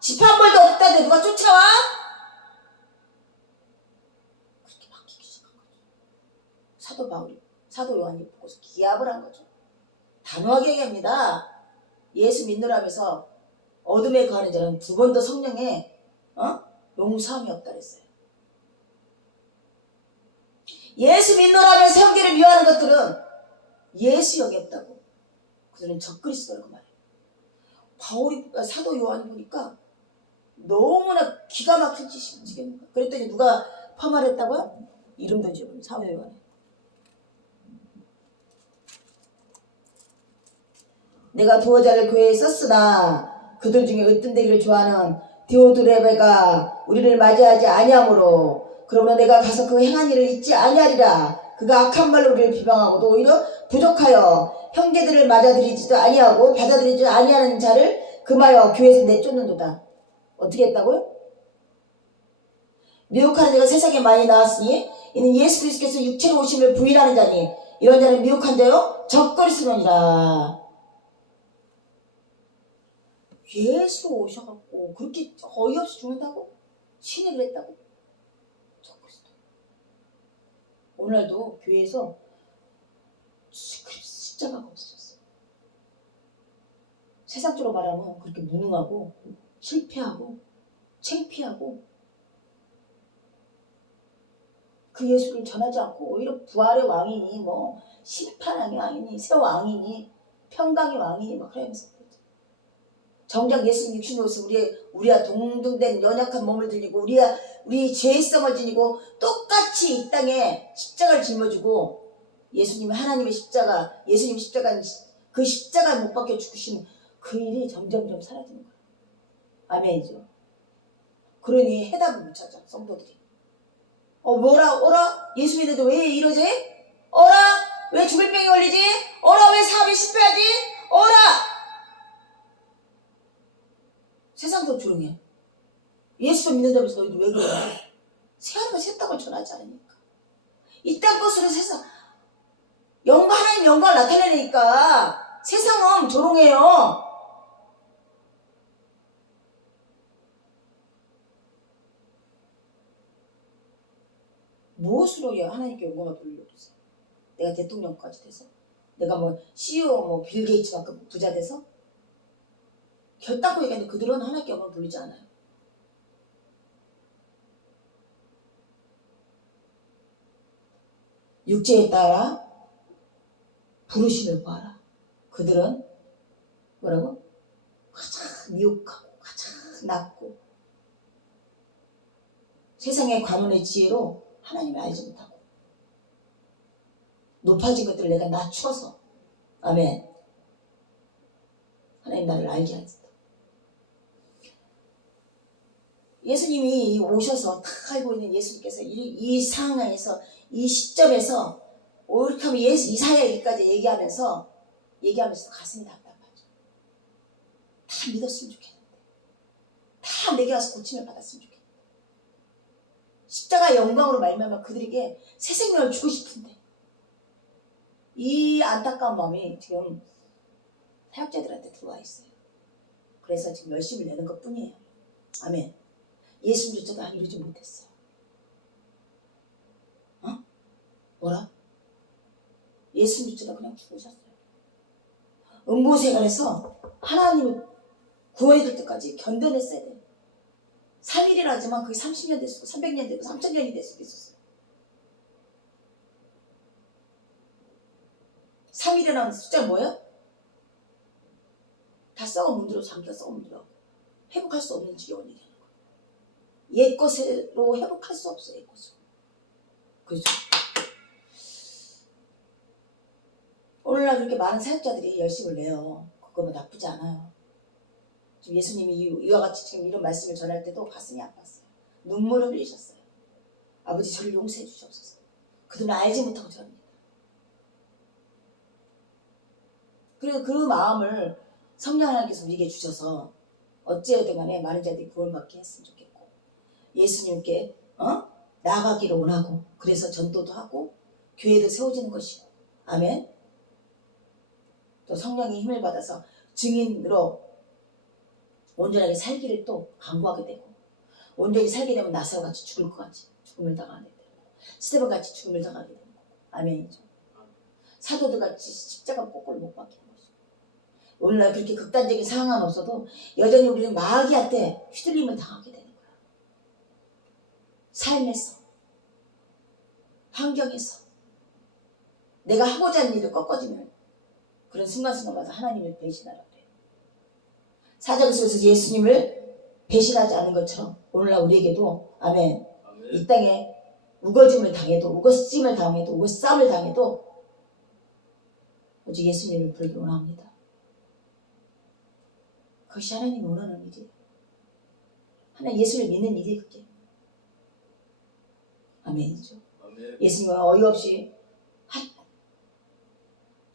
집 한 벌도 없다는데 누가 쫓아와? 그렇게 바뀌기 시작한 거죠. 사도 요한이 보고서 기합을 한 거죠. 단호하게 얘기합니다. 예수 믿노라면서 어둠에 거하는 자는 두 번 더 성령에 용서함이 없다 그랬어요. 예수 믿노라면서 형제를 미워하는 것들은 예수 여기 없다고. 그들은 적그리스도라고 말해요. 바울이 사도 요한이 보니까 너무나 기가 막힌 짓이 지금. 그랬더니 누가 파말했다고요? 이름도 지금 사도 요한에. 내가 두어 자를 교회에 썼으나 그들 중에 으뜸되기를 좋아하는 디오드레베가 우리를 맞이하지 아니하므로 그러므로 내가 가서 그 행한 일을 잊지 아니하리라. 그가 악한 말로 우리를 비방하고도 오히려 부족하여 형제들을 맞아들이지도 아니하고 받아들이지 아니하는 자를 금하여 교회에서 내쫓는도다. 어떻게 했다고요? 미혹하는 자가 세상에 많이 나왔으니 이는 예수 그리스도께서 육체로 오심을 부인하는 자니 이런 자는 미혹한 자요 적그리스도니라. 예수 오셔갖고 그렇게 어이없이 죽는다고? 신이 그랬다고? 적그리스도. 오늘도 교회에서 십자가가 없어졌어요. 세상적으로 말하면 그렇게 무능하고 실패하고 창피하고 그 예수를 전하지 않고 오히려 부활의 왕이니 뭐 심판의 왕이니 새 왕이니 평강의 왕이니 막 그러면서 정작 예수님 육신으로 오셔서 우리와 동등된 연약한 몸을 들리고 우리 죄성을 지니고 똑같이 이 땅에 십자가를 짊어지고 예수님이 하나님의 십자가, 예수님 십자가 그 십자가에 못 박혀 죽으시는 그 일이 점점점 사라지는 거예요. 아멘이죠. 그러니 해답을 못 찾아 성도들이. 어라? 예수 믿는데 왜 이러지? 어라? 왜 죽을 병에 걸리지? 어라? 왜 사업이 실패하지? 어라? 세상도 조용해. 예수 믿는다면서 너희들 왜 그래? 새하늘과 새 땅을 전하지 않으니까. 이 땅 것으로 세상 하나님 영광을 나타내니까 세상은 조롱해요. 무엇으로 하나님께 영광을 돌리려고 했어요? 내가 대통령까지 돼서? 내가 뭐 CEO 뭐 빌 게이츠만큼 부자 돼서? 결단코 얘기하는데 그들은 하나님께 영광을 돌리지 않아요. 육체에 따라 부르심을 구하라. 그들은 뭐라고? 가장 미혹하고 가장 낮고 세상의 관원의 지혜로 하나님을 알지 못하고 높아진 것들을 내가 낮춰서 아멘. 하나님 나를 알게 하겠다. 예수님이 오셔서 다 알고 있는 예수님께서 이 상황에서 이 시점에서 오죽하면 이사야에게까지 얘기하면서 가슴이 답답하죠. 다 믿었으면 좋겠는데 다 내게 와서 고침을 받았으면 좋겠는데 십자가 영광으로 말미암아 그들에게 새 생명을 주고 싶은데 이 안타까운 마음이 지금 사역자들한테 들어와 있어요. 그래서 지금 열심히 내는 것 뿐이에요. 아멘. 예수님조차도 이루지 못했어요. 뭐라? 예수님조차도 그냥 죽으셨어요. 음부생활에서 하나님을 구원해 줄 때까지 견뎌냈어야 돼요. 3일이라 하지만 그게 30년 될 수도 300년 되고 3000년이 될 수도 있었어요. 3일이라는 숫자가 뭐예요? 다 썩어 문드러 장기가 썩어 문드러 회복할 수 없는 지경이 되는 거예요. 옛 것으로 회복할 수 없어요. 옛 것으로. 그렇죠? 오늘날 그렇게 많은 사역자들이 열심을 내요. 그거면 나쁘지 않아요. 지금 예수님이 이와 같이 지금 이런 말씀을 전할 때도 가슴이 아팠어요. 눈물을 흘리셨어요. 아버지 저를 용서해 주시옵소서. 그들은 알지 못하고 저럽니다. 그리고 그 마음을 성령 하나님께서 우리에게 주셔서 어찌하든 간에 많은 자들이 구원받게 했으면 좋겠고 예수님께 나아가기를 원하고 그래서 전도도 하고 교회도 세워지는 것이고 아멘. 또 성령의 힘을 받아서 증인으로 온전하게 살기를 또 강구하게 되고 온전히 살게 되면 나사로같이 죽을 것 같이 죽음을 당하게 되고 스데반같이 죽음을 당하게 되고 아멘이죠. 사도들같이 십자가 거꾸로 못 박히는 것이고 오늘날 그렇게 극단적인 상황은 없어도 여전히 우리는 마귀한테 휘둘림을 당하게 되는 거야. 삶에서 환경에서 내가 하고자 하는 일을 꺾어지면 그런 순간순간마다 하나님을 배신하라 그래요. 사자가 속에서 예수님을 배신하지 않은 것처럼 오늘날 우리에게도 아멘. 이 땅에 우거짐을 당해도 우거짐을 당해도 우거싸움을 당해도 오직 예수님을 부르기 원합니다. 그것이 하나님이 원하는 일이에요. 하나님 예수를 믿는 일이 그게. 아멘이죠. 예수님은 어이없이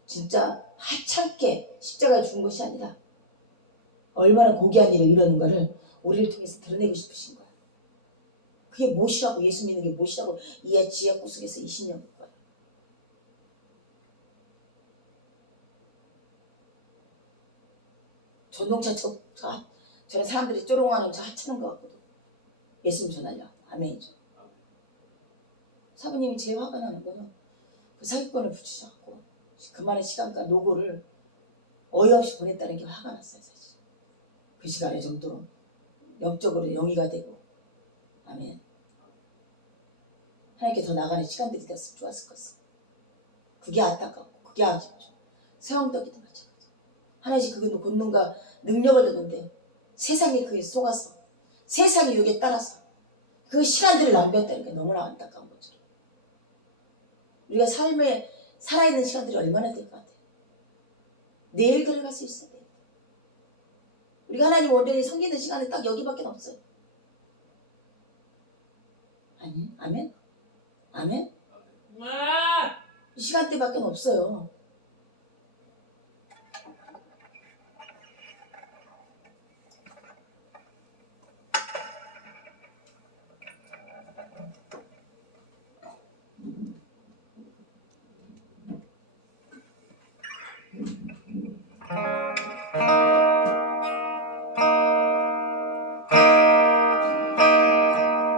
진짜 하찮게 십자가에 죽은 것이 아니라 얼마나 고귀한 일을 이루는 것을 우리를 통해서 드러내고 싶으신 거야. 그게 무엇이라고, 예수 믿는 게 무엇이라고 이 지하 구석에서 20년 거야. 전동차 저런 사람들이 쪼롱하는 저 하찮은 것 같거든. 예수님 전하려. 아멘이죠. 사부님이 제일 화가 나는 거는 그 사기꾼을 붙이셔갖고 그만한 시간과 노고를 어이없이 보냈다는 게 화가 났어요. 사실 그 시간에 정도로 영적으로 영이가 되고 아멘. 하나님께 더 나가는 시간들이 됐으면 좋았을 것을. 그게 안타깝고 그게 아쉽죠. 세왕덕이도 마찬가지. 하나씩 그게 권능과 능력을 주는데 세상에 그에 속아서 세상의 유혹에 따라서 그 시간들을 낭비했다는 게 너무나 안타까운 거죠. 우리가 삶에 살아있는 시간들이 얼마나 될 것 같아요. 내일 들어갈 수 있어야 돼요. 우리가 하나님 온전히 섬기는 시간은 딱 여기밖에 없어요. 아니, 아멘? 아멘? 이 시간대밖에 없어요.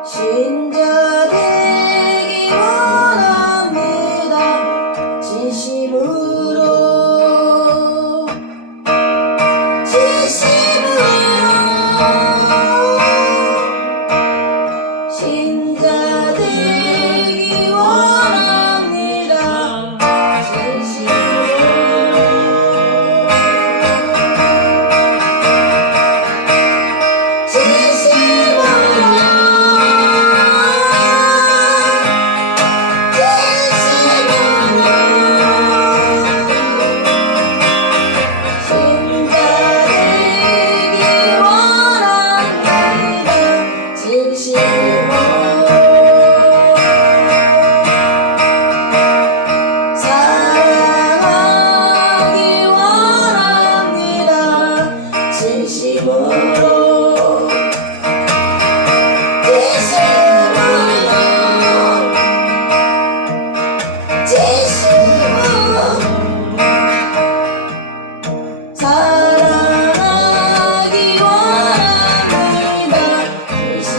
신자 되기 원합니다. 진심으로 신자 되기 원합니다. 사랑하기 원합니다. 진심으로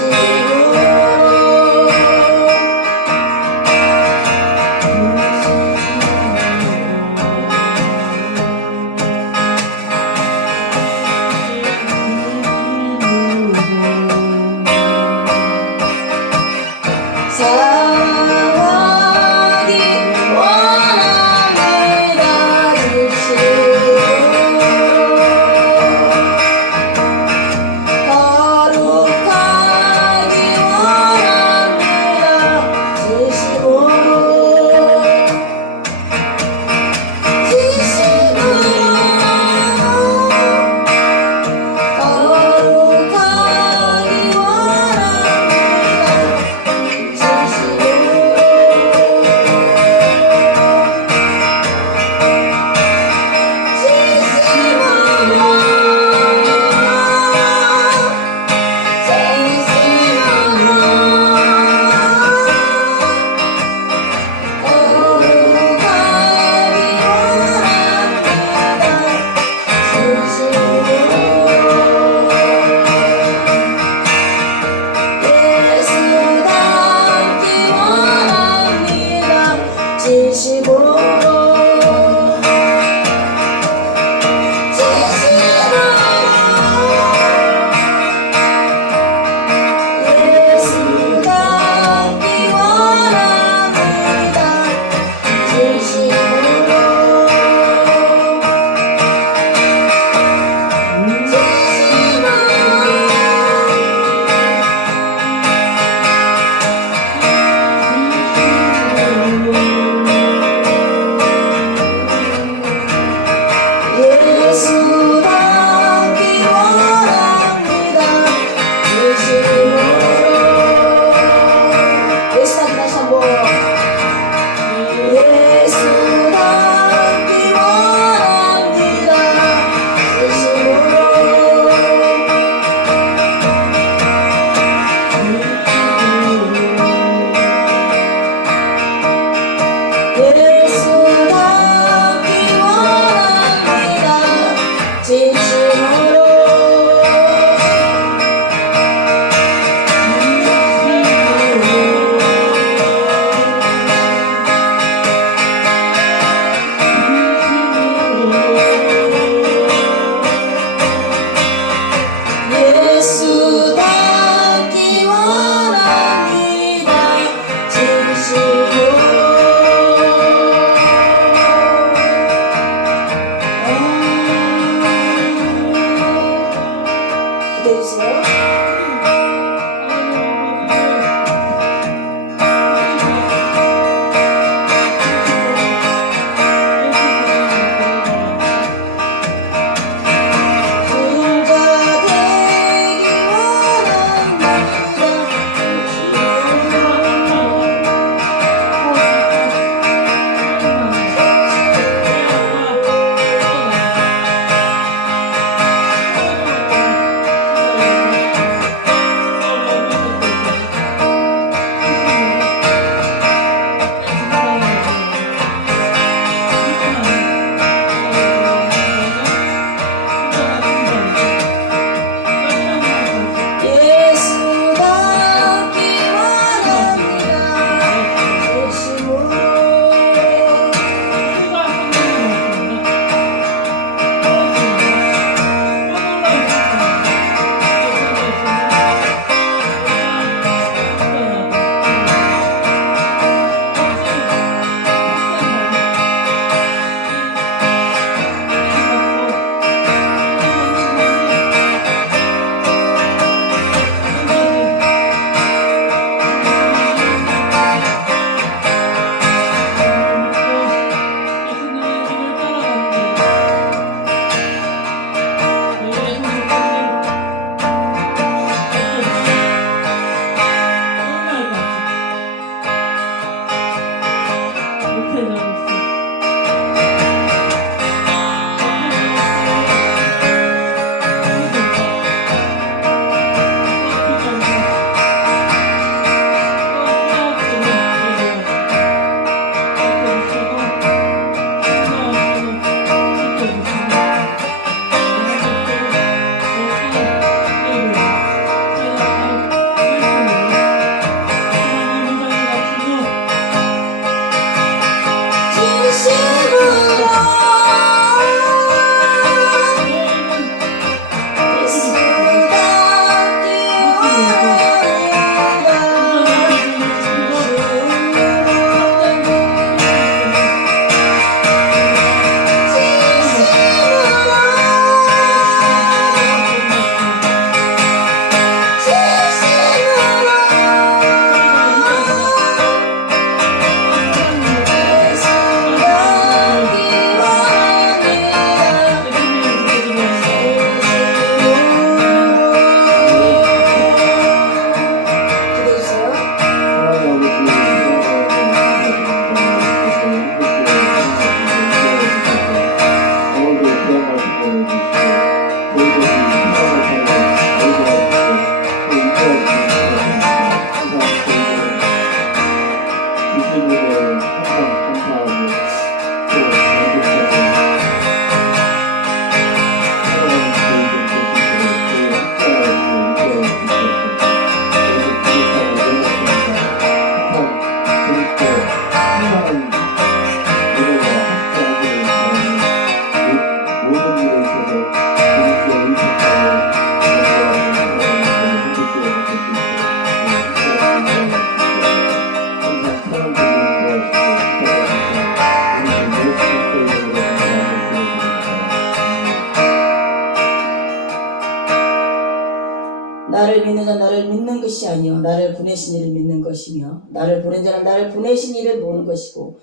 믿는 자는 나를 믿는 것이 아니요 나를 보내신 이를 믿는 것이며 나를 보낸 자는 나를 보내신 이를 보는 것이고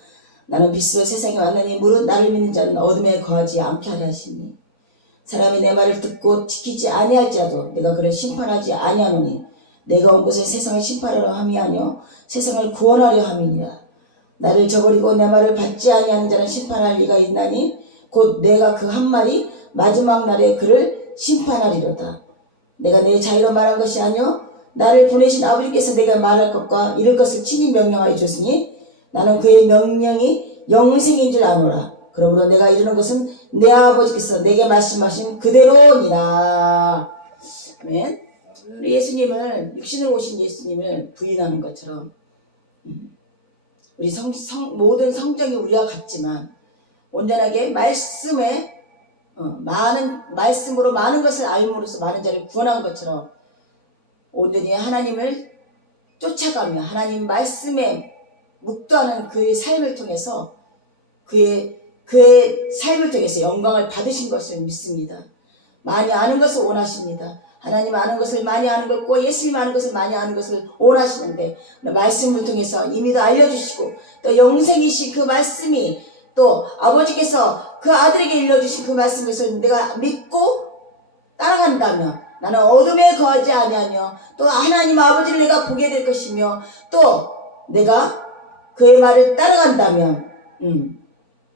나는 빛으로 세상에 왔느니 무릇 나를 믿는 자는 어둠에 거하지 않게 하려 하시니 사람이 내 말을 듣고 지키지 아니할지라도 내가 그를 심판하지 아니하노니 내가 온 곳에 세상을 심판하려 함이 아니요 세상을 구원하려 함이니라. 나를 저버리고 내 말을 받지 아니하는 자는 심판할 리가 있나니 곧 내가 그 한 말이 마지막 날에 그를 심판하리로다. 내가 내 자유로 말한 것이 아니요 나를 보내신 아버지께서 내가 말할 것과 이룰 것을 친히 명령하여 줬으니 나는 그의 명령이 영생인 줄 아노라. 그러므로 내가 이루는 것은 내 아버지께서 내게 말씀하신 그대로니라. 아멘. 우리 예수님을 육신으로 오신 예수님을 부인하는 것처럼 우리 모든 성경이 우리와 같지만 온전하게 말씀에 많은 말씀으로 많은 것을 알므로써 많은 자를 구원한 것처럼 온전히 하나님을 쫓아가며 하나님 말씀에 묵도하는 그의 삶을 통해서 그의 삶을 통해서 영광을 받으신 것을 믿습니다. 많이 아는 것을 원하십니다. 하나님 아는 것을 많이 아는 것과 예수님 아는 것을 많이 아는 것을 원하시는데 말씀을 통해서 이미도 알려주시고 또 영생이신 그 말씀이 또 아버지께서 그 아들에게 일러주신 그 말씀에서 내가 믿고 따라간다면 나는 어둠에 거하지 아니하며 또 하나님 아버지를 내가 보게 될 것이며 또 내가 그의 말을 따라간다면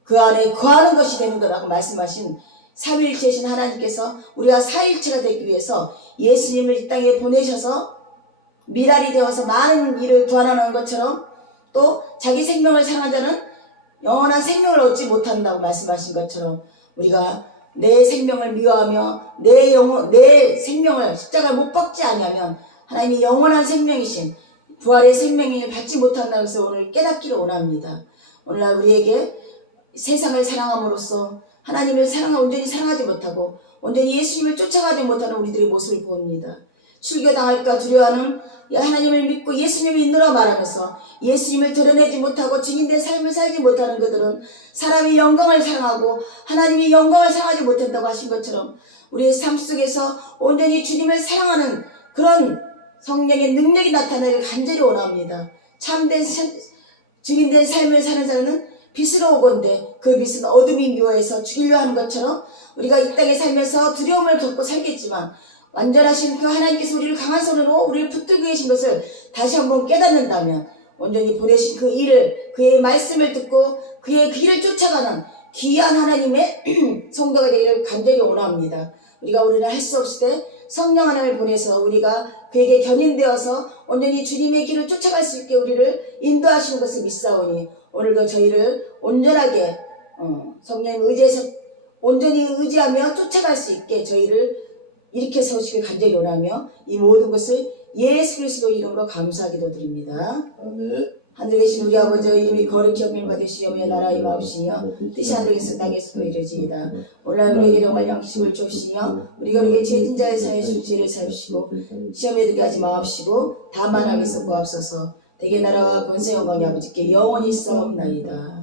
그 안에 거하는 것이 되는 거라고 말씀하신 삼위일체이신 하나님께서 우리가 사일체가 되기 위해서 예수님을 이 땅에 보내셔서 미랄이 되어서 많은 일을 도와나가는 것처럼 또 자기 생명을 사랑한 자는 영원한 생명을 얻지 못한다고 말씀하신 것처럼 우리가 내 생명을 미워하며 내 생명을 십자가에 못 박지 아니하면 하나님이 영원한 생명이신 부활의 생명을 받지 못한다고 해서 오늘 깨닫기를 원합니다. 오늘날 우리에게 세상을 사랑함으로써 하나님을 온전히 사랑하지 못하고 온전히 예수님을 쫓아가지 못하는 우리들의 모습을 보입니다. 출교당할까 두려워하는 하나님을 믿고 예수님을 믿노라 말하면서 예수님을 드러내지 못하고 증인된 삶을 살지 못하는 그들은 사람이 영광을 사랑하고 하나님이 영광을 사랑하지 못한다고 하신 것처럼 우리의 삶 속에서 온전히 주님을 사랑하는 그런 성령의 능력이 나타나기를 간절히 원합니다. 참된 증인된 삶을 사는 자는 빛으로 오건대 그 빛은 어둠이 미워해서 죽이려 하는 것처럼 우리가 이 땅에 살면서 두려움을 겪고 살겠지만 완전하신 그 하나님께서 우리를 강한 손으로 우리를 붙들고 계신 것을 다시 한번 깨닫는다면 온전히 보내신 그 일을 그의 말씀을 듣고 그의 길을 쫓아가는 귀한 하나님의 성도가 되기를 간절히 원합니다. 우리가 할 수 없을 때 성령 하나님을 보내서 우리가 그에게 견인되어서 온전히 주님의 길을 쫓아갈 수 있게 우리를 인도하시는 것을 믿사오니 오늘도 저희를 온전하게 성령님 의지해서 온전히 의지하며 쫓아갈 수 있게 저희를 일으켜 세우시길 간절히 원하며 이 모든 것을 예수 그리스도 이름으로 감사하기도 드립니다. 아멘. 하늘에 계신 우리 아버지 이름이 거룩히 여김을 받으시오며 나라 임하옵시며 뜻이 하늘에서 땅에서도 이루어지이다. 오늘 우리에게 정말 양식을 주시며 우리가 우리에게 죄진 자의 사하여 죄를 사하시고 시험에 들게 하지 마옵시고 다만 하게서 구하옵소서. 대개 나라와 권세 영광이 아버지께 영원히 있사옵나이다.